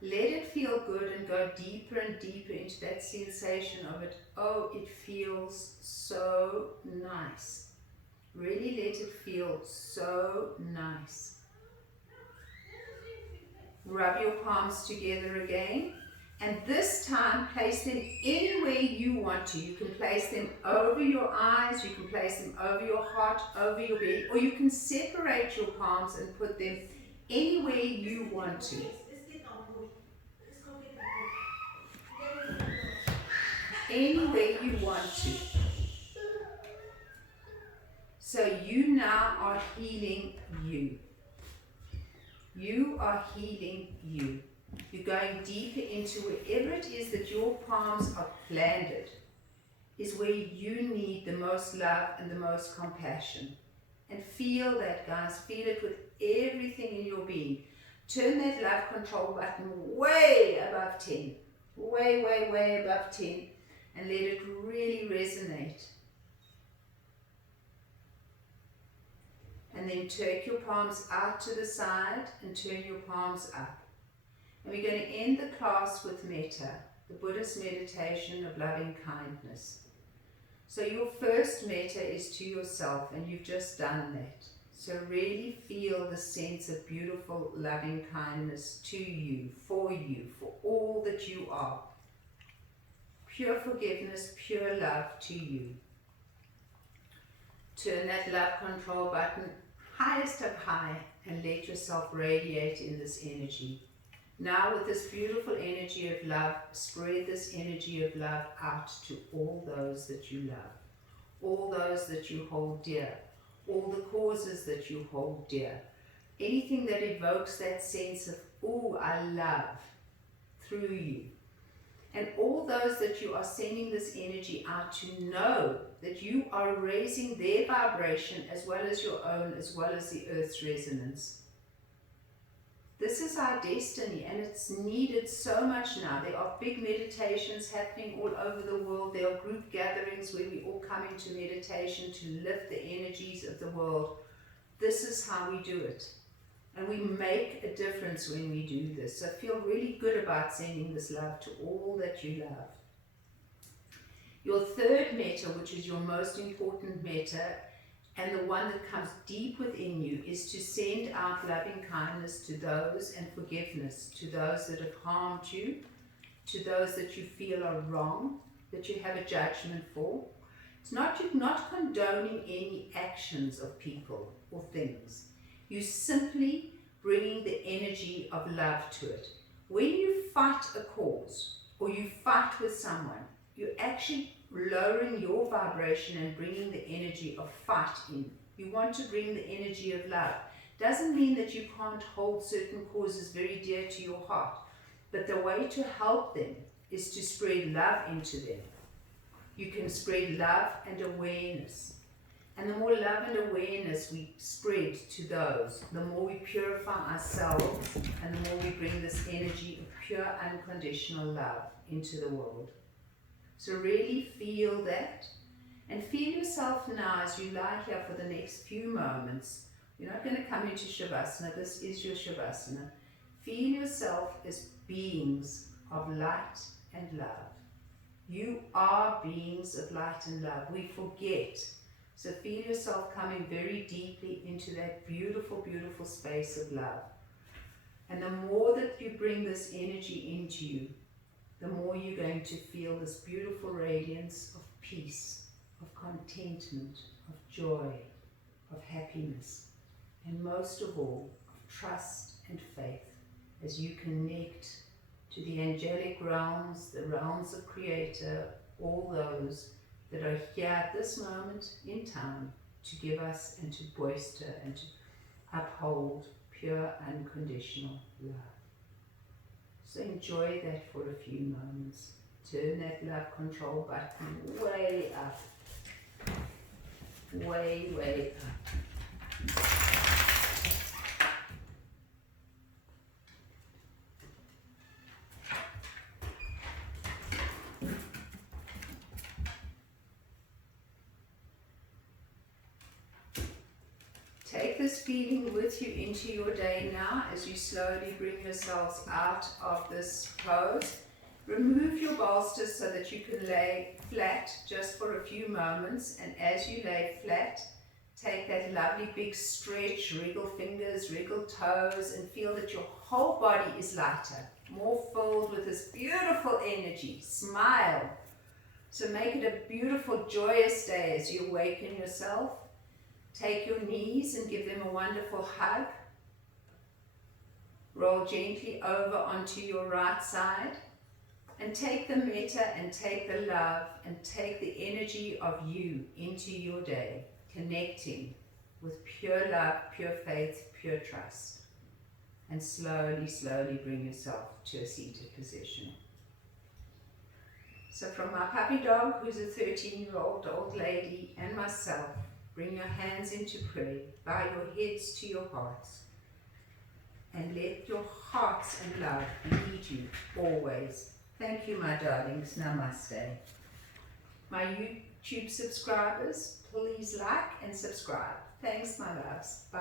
Let it feel good and go deeper and deeper into that sensation of it. Oh, it feels so nice. Really let it feel so nice. Rub your palms together again. And this time, place them any way you want to. You can place them over your eyes, you can place them over your heart, over your belly, or you can separate your palms and put them any way you want to. Any way you want to. So you now are healing you. You are healing you. You're going deeper into wherever it is that your palms are planted, is where you need the most love and the most compassion. And feel that, guys. Feel it with everything in your being. Turn that love control button way above 10. Way, way, way above 10. And let it really resonate. And then take your palms out to the side and turn your palms up. And we're going to end the class with metta, the Buddhist meditation of loving kindness. So your first metta is to yourself, and you've just done that. So really feel the sense of beautiful loving kindness to you, for all that you are. Pure forgiveness, pure love to you. Turn that love control button highest up high and let yourself radiate in this energy. Now with this beautiful energy of love, spread this energy of love out to all those that you love, all those that you hold dear, all the causes that you hold dear. Anything that evokes that sense of, ooh, I love, through you. And all those that you are sending this energy out to know that you are raising their vibration as well as your own, as well as the earth's resonance. This is our destiny, and it's needed so much now. There are big meditations happening all over the world. There are group gatherings where we all come into meditation to lift the energies of the world. This is how we do it. And we make a difference when we do this. So feel really good about sending this love to all that you love. Your third metta, which is your most important metta, and the one that comes deep within you, is to send out loving kindness to those and forgiveness to those that have harmed you, to those that you feel are wrong, that you have a judgment for. It's not you're not condoning any actions of people or things. You simply bringing the energy of love to it. When you fight a cause or you fight with someone, you're actually lowering your vibration and bringing the energy of fight in. You want to bring the energy of love. Doesn't mean that you can't hold certain causes very dear to your heart, but the way to help them is to spread love into them. You can spread love and awareness. And the more love and awareness we spread to those, the more we purify ourselves and the more we bring this energy of pure unconditional love into the world. So really feel that, and feel yourself now as you lie here for the next few moments. You're not going to come into Shavasana, this is your Shavasana. Feel yourself as beings of light and love. You are beings of light and love. We forget. So feel yourself coming very deeply into that beautiful, beautiful space of love. And the more that you bring this energy into you, the more you're going to feel this beautiful radiance of peace, of contentment, of joy, of happiness, and most of all, of trust and faith as you connect to the angelic realms, the realms of Creator, all those that are here at this moment in time to give us and to bolster and to uphold pure unconditional love. So enjoy that for a few moments. Turn that love control button way up. Way, way up. Take this feeling with you into your day now as you slowly bring yourselves out of this pose. Remove your bolsters so that you can lay flat just for a few moments, and as you lay flat, take that lovely big stretch, wriggle fingers, wriggle toes, and feel that your whole body is lighter, more filled with this beautiful energy. Smile. So make it a beautiful, joyous day as you awaken yourself. Take your knees and give them a wonderful hug. Roll gently over onto your right side and take the metta and take the love and take the energy of you into your day, connecting with pure love, pure faith, pure trust. And slowly, slowly bring yourself to a seated position. So from my puppy dog, who's a 13-year-old old lady, and myself, bring your hands into prayer, bow your heads to your hearts, and let your hearts and love lead you always. Thank you, my darlings. Namaste. My YouTube subscribers, please like and subscribe. Thanks, my loves. Bye.